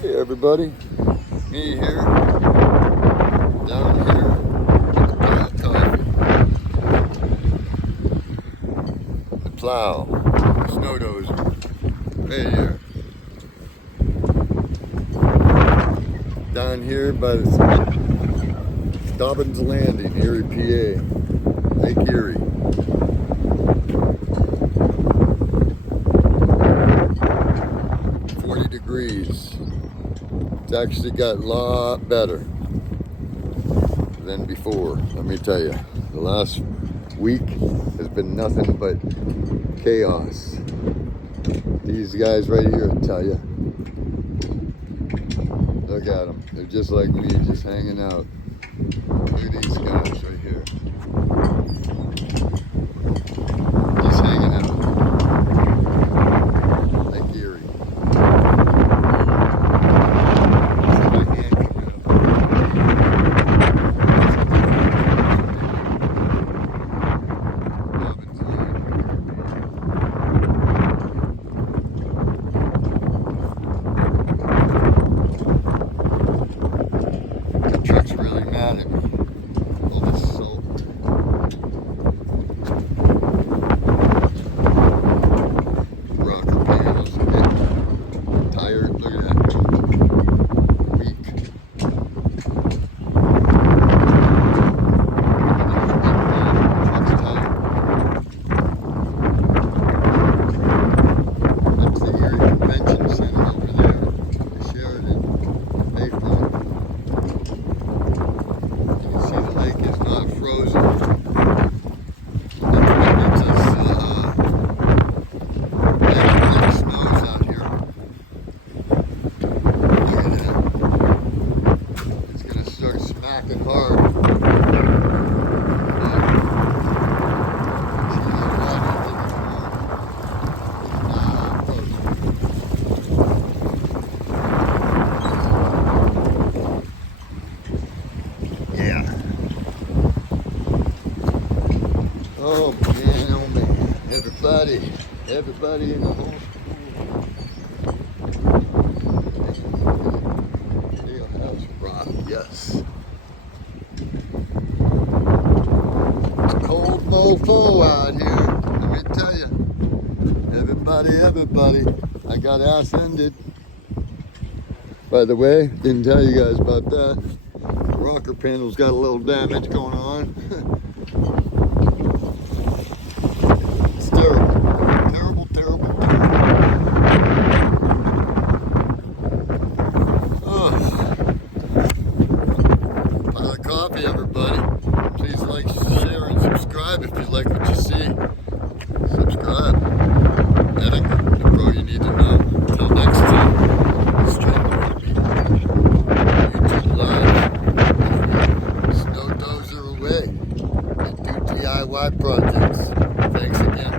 Hey everybody, me here, down here at the coffee. The plow, the snow dozer, right here. Down here by the Dobbins Landing, Erie, PA, Lake Erie. Degrees. It's actually got a lot better than before, let me tell you. The last week has been nothing but chaos. These guys right here will tell you. Look at them. They're just like me, just hanging out. Look at these guys right here. Just hanging out. Lake Erie. Truck's really mad at me. All this salt. Rocker panels are getting tired. Look at that. Weak. Truck's tired. That's the Erie Convention Center over there. The Sheridan Bayfront. Frozen. It snows out here. Look at that. It's going to start smacking hard. Yeah. Oh man, everybody in the whole school. Jailhouse rock, yes. It's a cold mofo out here, let me tell you. Everybody, I got ass ended. By the way, didn't tell you guys about that. The rocker panel's got a little damage going on. Terrible. Oh. Pile of coffee, everybody. Please like, share, and subscribe if you like what you see. Subscribe. Etiquette, the pro you need to know. Until next time, this channel will be YouTube Live. Snow dozer away. And do DIY projects.